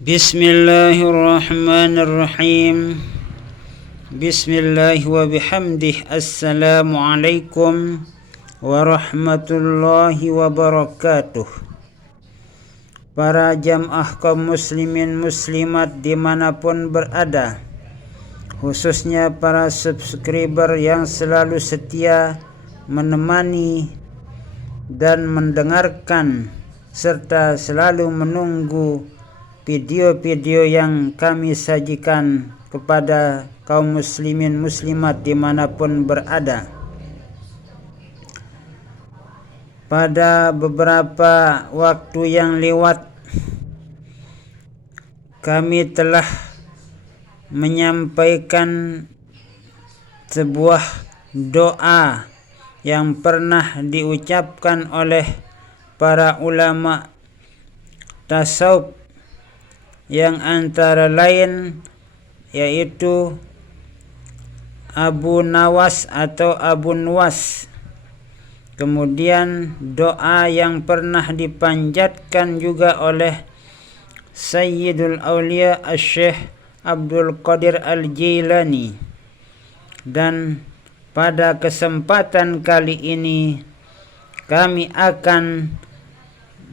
Bismillahirrahmanirrahim. Bismillah wa bihamdih. Assalamualaikum warahmatullahi wabarakatuh. Para jamaah kaum muslimin muslimat dimanapun berada, khususnya para subscriber yang selalu setia menemani dan mendengarkan serta selalu menunggu video-video yang kami sajikan kepada kaum muslimin muslimat dimanapun berada. Pada beberapa waktu yang lewat, kami telah menyampaikan sebuah doa yang pernah diucapkan oleh para ulama tasawuf, yang antara lain yaitu Abu Nawas atau Abu Nuwas. Kemudian doa yang pernah dipanjatkan juga oleh Sayyidul Aulia Asy-Syaikh Abdul Qadir Al-Jilani. Dan pada kesempatan kali ini kami akan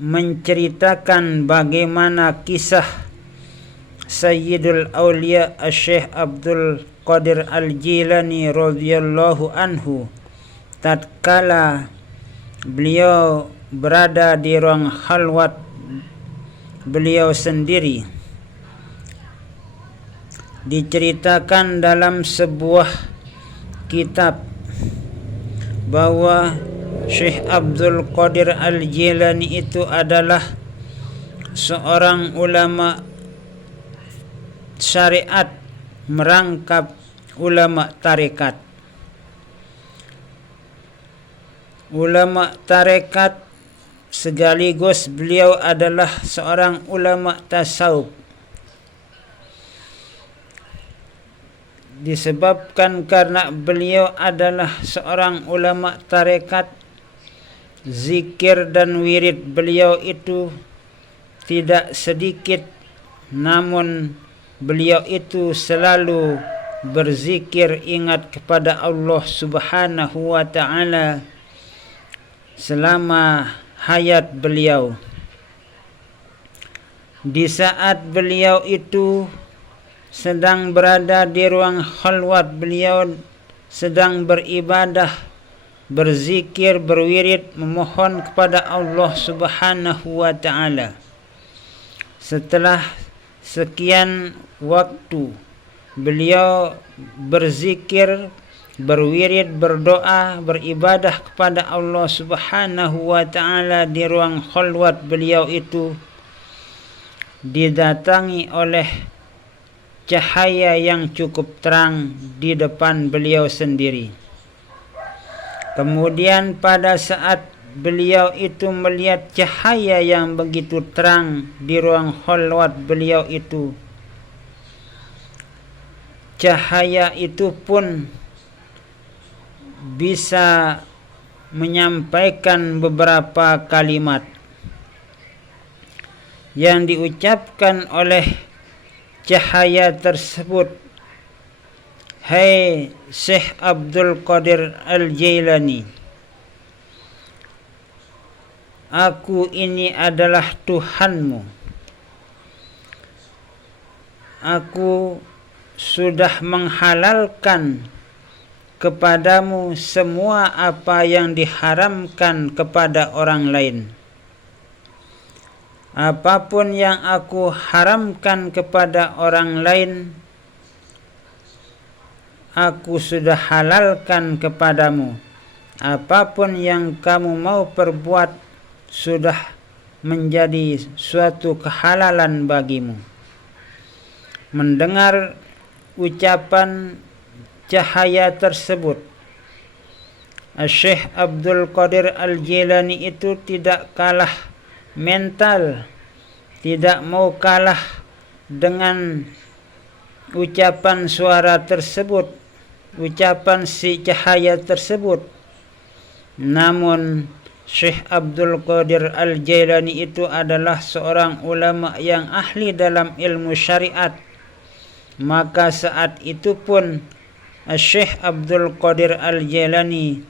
menceritakan bagaimana kisah Sayyidul Aulia Asy-Syaikh Abdul Qadir Al-Jilani radhiyallahu anhu tatkala beliau berada di ruang khalwat beliau sendiri. Diceritakan dalam sebuah kitab bahwa Syekh Abdul Qadir Al-Jilani itu adalah seorang ulama syariat merangkap ulama tarekat. Ulama tarekat sekaligus beliau adalah seorang ulama tasawuf. Disebabkan karena beliau adalah seorang ulama tarekat, zikir dan wirid beliau itu tidak sedikit, namun beliau itu selalu berzikir ingat kepada Allah Subhanahu wa ta'ala selama hayat beliau. Di saat beliau itu sedang berada di ruang khalwat, beliau sedang beribadah, berzikir, berwirid, memohon kepada Allah Subhanahu wa ta'ala. Setelah sekian waktu beliau berzikir, berwirid, berdoa, beribadah kepada Allah Subhanahu wa ta'ala di ruang khalwat beliau itu, didatangi oleh cahaya yang cukup terang di depan beliau sendiri. Kemudian pada saat beliau itu melihat cahaya yang begitu terang di ruang khalwat beliau itu, cahaya itu pun bisa menyampaikan beberapa kalimat yang diucapkan oleh cahaya tersebut. Hai Syekh Abdul Qadir Al-Jilani, aku ini adalah Tuhanmu. Aku sudah menghalalkan kepadamu semua apa yang diharamkan kepada orang lain. Apapun yang aku haramkan kepada orang lain, aku sudah halalkan kepadamu. Apapun yang kamu mau perbuat sudah menjadi suatu kehalalan bagimu. Mendengar ucapan cahaya tersebut, Syekh Abdul Qadir Al-Jilani itu tidak kalah mental, tidak mau kalah dengan ucapan suara tersebut, ucapan si cahaya tersebut. Namun Syekh Abdul Qadir Al-Jailani itu adalah seorang ulama yang ahli dalam ilmu syariat, maka saat itu pun Syekh Abdul Qadir Al-Jailani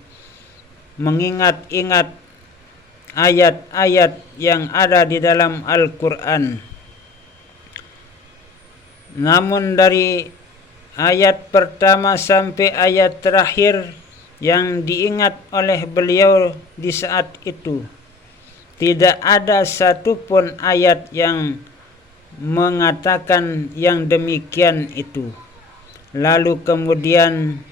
mengingat-ingat ayat-ayat yang ada di dalam Al-Quran. Namun dari ayat pertama sampai ayat terakhir yang diingat oleh beliau di saat itu, tidak ada satupun ayat yang mengatakan yang demikian itu. Lalu kemudian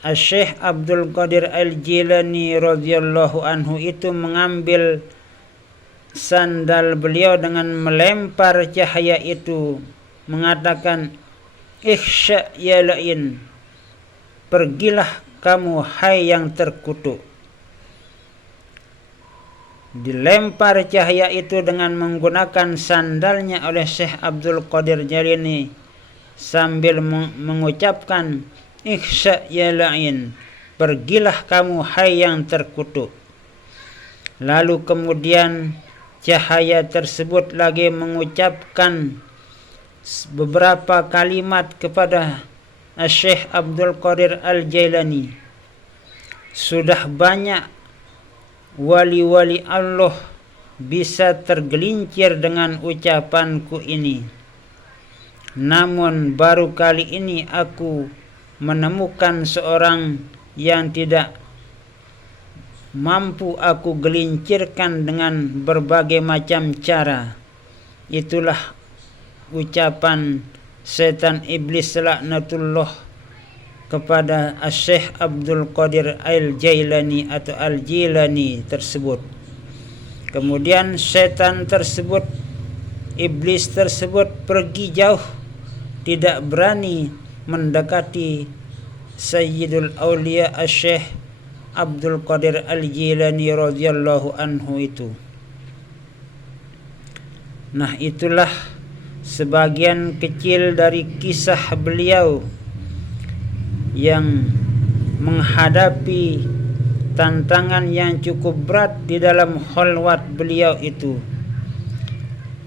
Syekh Abdul Qadir Al-Jilani radhiyallahu anhu itu mengambil sandal beliau dengan melempar cahaya itu, mengatakan, "Ikhsya ya la'in, pergilah kamu hai yang terkutuk." Dilempar cahaya itu dengan menggunakan sandalnya oleh Syekh Abdul Qadir Jailani sambil mengucapkan, "Ikhsya ya la'in, pergilah kamu hai yang terkutuk." Lalu kemudian cahaya tersebut lagi mengucapkan beberapa kalimat kepada Syekh Abdul Qadir Al-Jailani. Sudah banyak wali-wali Allah bisa tergelincir dengan ucapanku ini, namun baru kali ini aku menemukan seorang yang tidak mampu aku gelincirkan dengan berbagai macam cara. Itulah ucapan setan iblis laknatullah kepada Syekh Abdul Qadir Al-Jailani atau Al-Jilani tersebut. Kemudian setan tersebut, iblis tersebut pergi jauh, tidak berani mendekati Sayyidul Auliya Syekh Abdul Qadir Al-Jilani radhiyallahu anhu itu. Nah, itulah sebagian kecil dari kisah beliau yang menghadapi tantangan yang cukup berat di dalam khalwat beliau itu.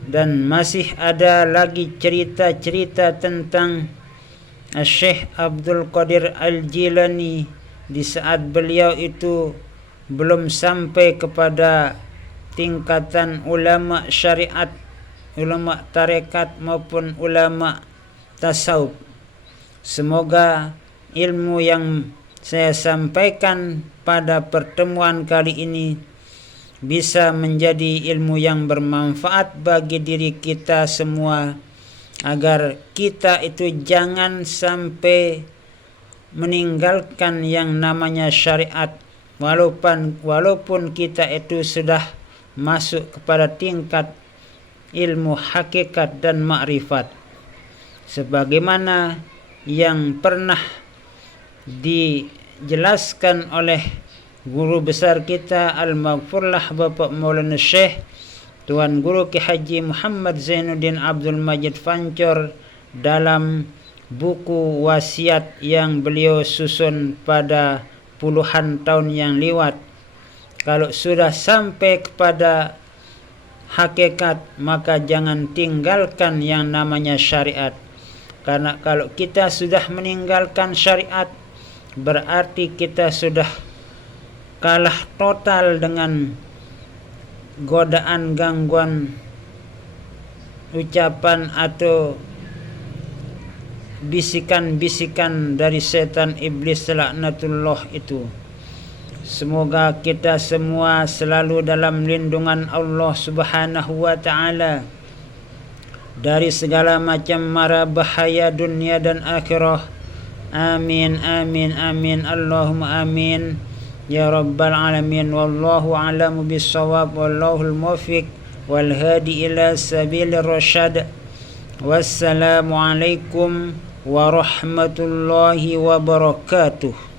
Dan masih ada lagi cerita-cerita tentang Syekh Abdul Qadir Al-Jilani di saat beliau itu belum sampai kepada tingkatan ulama syariat, ulama tarekat maupun ulama tasawuf. Semoga ilmu yang saya sampaikan pada pertemuan kali ini bisa menjadi ilmu yang bermanfaat bagi diri kita semua, agar kita itu jangan sampai meninggalkan yang namanya syariat, walaupun kita itu sudah masuk kepada tingkat ilmu hakikat dan ma'rifat, sebagaimana yang pernah dijelaskan oleh guru besar kita Al-Maghfurlah Bapak Maulana Syekh Tuan Guru Ki Haji Muhammad Zainuddin Abdul Majid Fancor dalam buku wasiat yang beliau susun pada puluhan tahun yang lewat. Kalau sudah sampai kepada hakikat, maka jangan tinggalkan yang namanya syariat. Karena kalau kita sudah meninggalkan syariat, berarti kita sudah kalah total dengan godaan gangguan ucapan atau bisikan-bisikan dari setan iblis laknatullah itu. Semoga kita semua selalu dalam lindungan Allah Subhanahu wa ta'ala dari segala macam mara bahaya dunia dan akhirah. Amin, amin, amin, Allahumma amin ya rabbal alamin. Wallahu a'lamu bissawab, wallahul muwaffiq wal hadi ila sabilir rasyad. Wassalamu alaikum warahmatullahi wabarakatuh.